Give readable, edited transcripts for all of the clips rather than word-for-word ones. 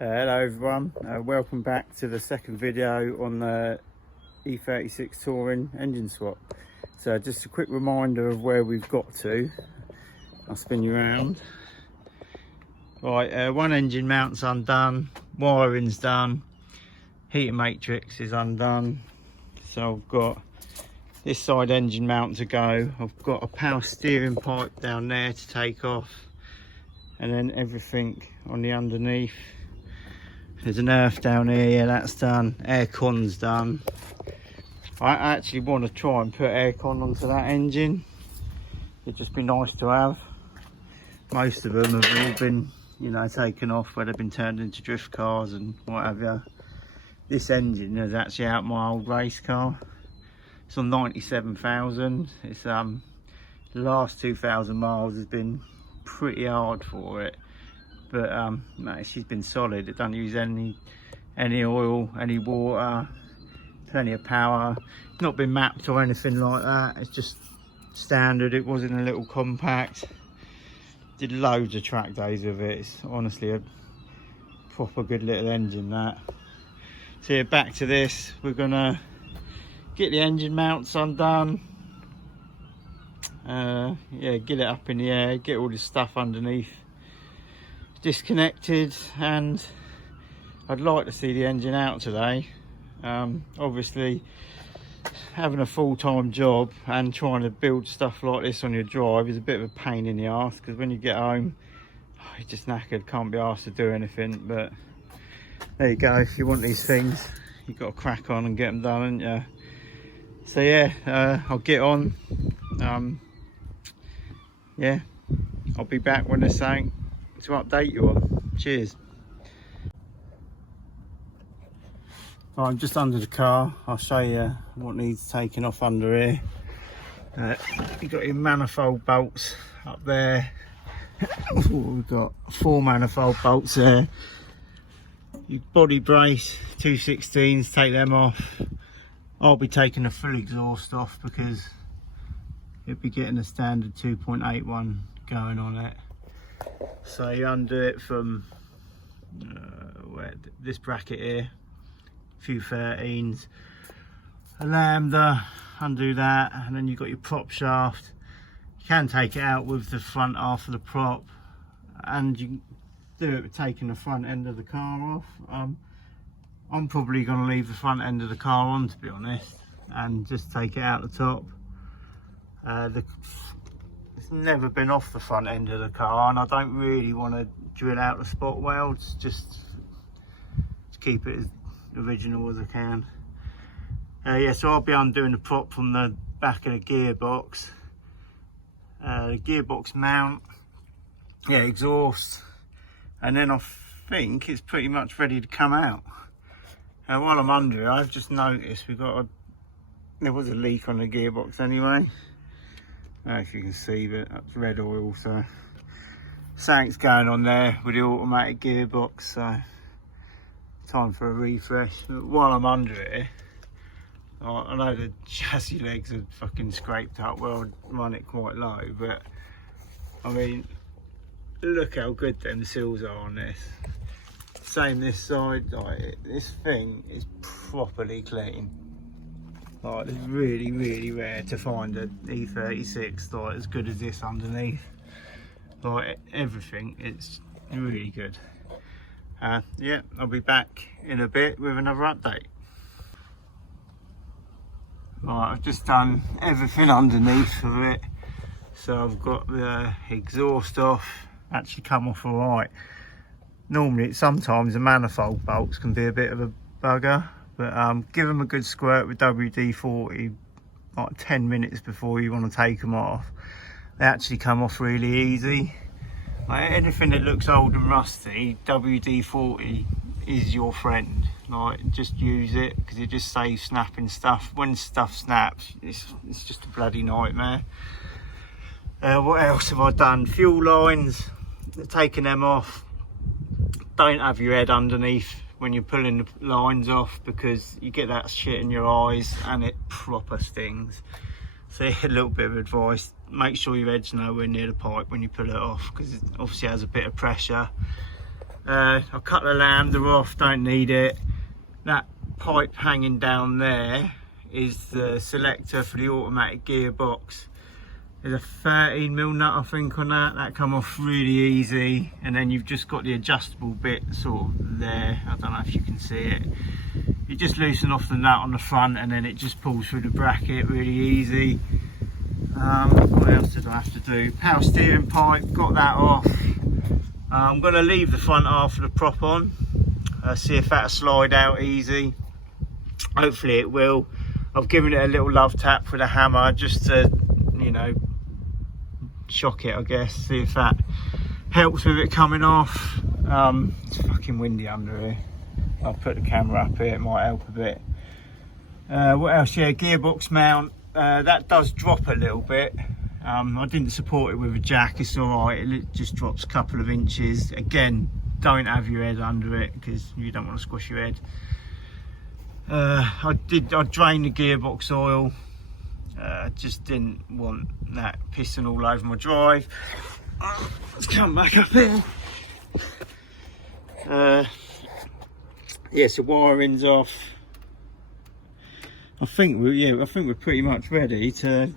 Hello everyone, welcome back to the second video on the e36 Touring engine swap. So just a quick reminder of where we've got to. I'll spin you around. Right, one engine mount's undone, wiring's done, heater matrix is undone. So I've got this side engine mount to go. I've got a power steering pipe down there to take off, and then everything on the underneath. There's an earth down here, yeah, that's done. Aircon's done. I actually want to try and put aircon onto that engine. It'd just be nice to have. Most of them have all been, you know, taken off where they've been turned into drift cars and whatever. This engine is actually out my old race car. It's on 97,000. It's the last 2,000 miles has been pretty hard for it. But mate, she's been solid. It doesn't use any oil, any water, plenty of power. Not been mapped or anything like that. It's just standard. It was in a little compact. Did loads of track days with it. It's honestly a proper good little engine, that. So yeah, back to this. We're gonna get the engine mounts undone. Yeah, get it up in the air, get all this stuff underneath disconnected, and I'd like to see the engine out today. Obviously having a full-time job and trying to build stuff like this on your drive is a bit of a pain in the arse, because when you get home you're just knackered, can't be asked to do anything. But there you go, if you want these things you've got to crack on and get them done, haven't you? So yeah, I'll get on. Yeah, I'll be back when there's something to update you on. Cheers. I'm just under the car. I'll show you what needs taking off under here. You've got your manifold bolts up there. We've got 4 manifold bolts there. Your body brace, 216s, take them off. I'll be taking the full exhaust off because it'll be getting a standard 2.81 going on it. So you undo it from this bracket here, a few 13s, a lambda, undo that, and then you've got your prop shaft. You can take it out with the front half of the prop, and you can do it with taking the front end of the car off. I'm probably going to leave the front end of the car on, to be honest, and just take it out the top. It's never been off the front end of the car, and I don't really want to drill out the spot welds, just to keep it as original as I can. Yeah, so I'll be undoing the prop from the back of the gearbox. The gearbox mount, yeah, exhaust, and then I think it's pretty much ready to come out. While I'm under it, I've just noticed there was a leak on the gearbox anyway. I don't know if you can see, but that's red oil, so something's going on there with the automatic gearbox, so time for a refresh. But while I'm under it, I know the chassis legs are fucking scraped up where I'd run it quite low, but I mean, look how good them seals are on this. Same this side, like, this thing is properly clean. Like, it's really, really rare to find an e36 like as good as this underneath. Like, everything, it's really good. Yeah, I'll be back in a bit with another update. Right, I've just done everything underneath of it. So I've got the exhaust off, actually come off alright. Normally, sometimes the manifold bolts can be a bit of a bugger. But give them a good squirt with WD-40, like 10 minutes before you want to take them off. They actually come off really easy. Like, anything that looks old and rusty, WD-40 is your friend. Like, just use it, because it just saves snapping stuff. When stuff snaps, it's just a bloody nightmare. What else have I done? Fuel lines, taking them off. Don't have your head underneath when you're pulling the lines off, because you get that shit in your eyes and it proper stings. So yeah, a little bit of advice, make sure your head's nowhere near the pipe when you pull it off, because it obviously has a bit of pressure. I'll cut the lambda off, don't need it. That pipe hanging down there is the selector for the automatic gearbox. There's a 13mm nut I think on that. That come off really easy, and then you've just got the adjustable bit sort of there. I don't know if you can see it. You just loosen off the nut on the front and then it just pulls through the bracket really easy. What else did I have to do? Power steering pipe, got that off. I'm going to leave the front half of the prop on, see if that'll slide out easy. Hopefully it will. I've given it a little love tap with a hammer just to, you know, shock it, I guess, see if that helps with it coming off. It's fucking windy under here. I'll put the camera up here, it might help a bit. What else? Yeah, gearbox mount. That does drop a little bit. I didn't support it with a jack, it's alright, it just drops a couple of inches. Again, don't have your head under it because you don't want to squash your head. I drained the gearbox oil. Just didn't want that pissing all over my drive. Let's come back up here. Yeah, so wiring's off. I think we're pretty much ready to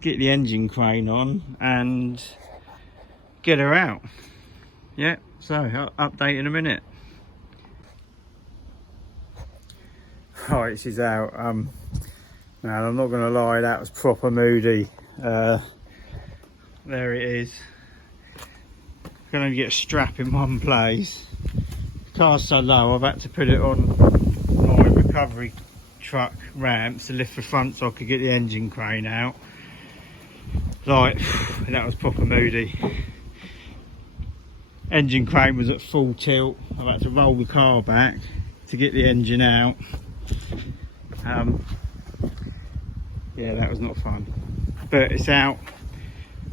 get the engine crane on and get her out. Yeah, so I'll update in a minute. Right, she's out. Man, I'm not gonna lie, that was proper moody. There it is. Can only get a strap in one place. The car's so low, I've had to put it on my recovery truck ramps to lift the front so I could get the engine crane out. Like, that was proper moody. Engine crane was at full tilt. I've had to roll the car back to get the engine out. Yeah, that was not fun, but it's out.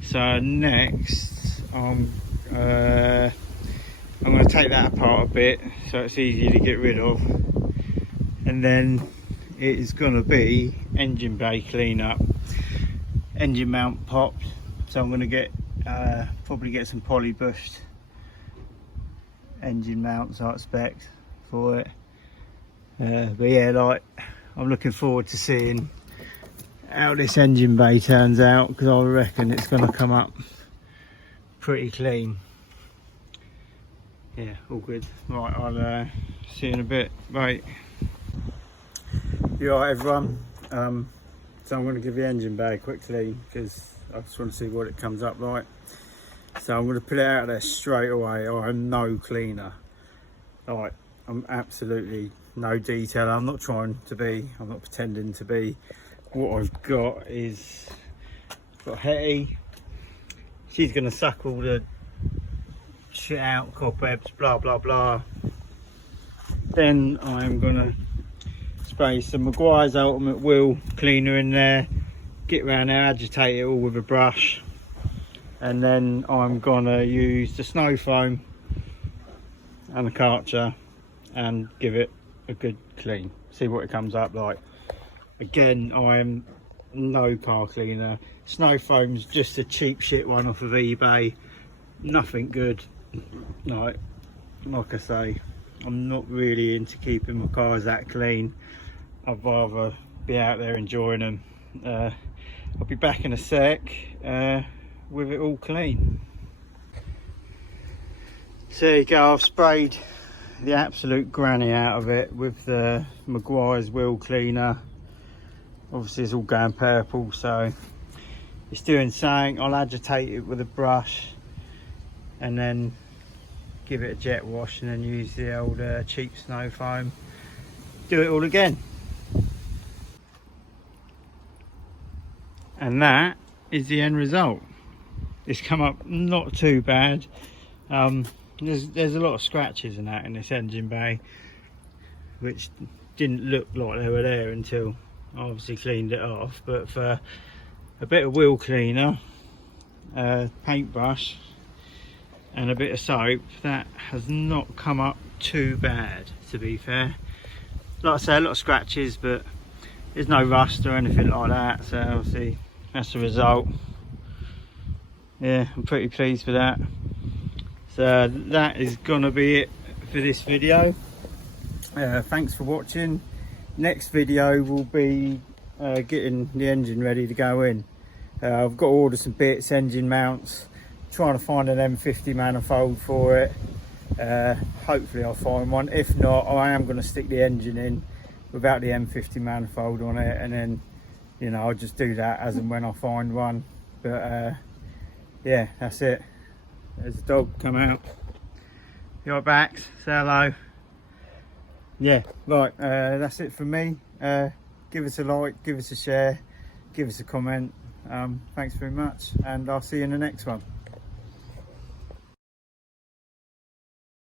So next I'm going to take that apart a bit so it's easier to get rid of, and then it is going to be engine bay cleanup. Engine mount popped, so I'm going to get probably get some poly bushed engine mounts I expect for it. But yeah, like, I'm looking forward to seeing how this engine bay turns out, because I reckon it's going to come up pretty clean. Yeah, all good. Right, I'll see you in a bit. Bye. You alright, everyone? So I'm going to give the engine bay a quick clean because I just want to see what it comes up like. So I'm going to put it out of there straight away. I'm no cleaner. Alright, I'm absolutely no detail. I'm not trying to be, I'm not pretending to be. What I've got is, I've got Hetty. She's going to suck all the shit out, cobwebs, blah blah blah. Then I'm going to spray some Maguire's Ultimate Wheel Cleaner in there, get around there, agitate it all with a brush, and then I'm going to use the snow foam and the Karcher and give it a good clean, see what it comes up like. Again, I am no car cleaner. Snow foam's just a cheap shit one off of eBay, nothing good. Like I say, I'm not really into keeping my cars that clean. I'd rather be out there enjoying them. I'll be back in a sec with it all clean. So there you go, I've sprayed the absolute granny out of it with the Maguire's Wheel Cleaner. Obviously it's all going purple, so it's doing something. I'll agitate it with a brush and then give it a jet wash, and then use the old cheap snow foam. Do it all again. And that is the end result. It's come up not too bad. There's a lot of scratches and that in this engine bay, which didn't look like they were there until I obviously cleaned it off. But for a bit of wheel cleaner, paintbrush and a bit of soap, that has not come up too bad, to be fair. Like I say, a lot of scratches, but there's no rust or anything like that, so obviously that's the result. Yeah, I'm pretty pleased with that. So that is gonna be it for this video. Thanks for watching. Next video will be getting the engine ready to go in. I've got to order some bits, engine mounts, trying to find an M50 manifold for it. Hopefully I'll find one. If not, I am going to stick the engine in without the M50 manifold on it, and then, you know, I'll just do that as and when I find one. But yeah, that's it. There's the dog come out. You're back, say hello. Yeah, right, that's it from me. Give us a like, give us a share, give us a comment. Thanks very much, and I'll see you in the next one.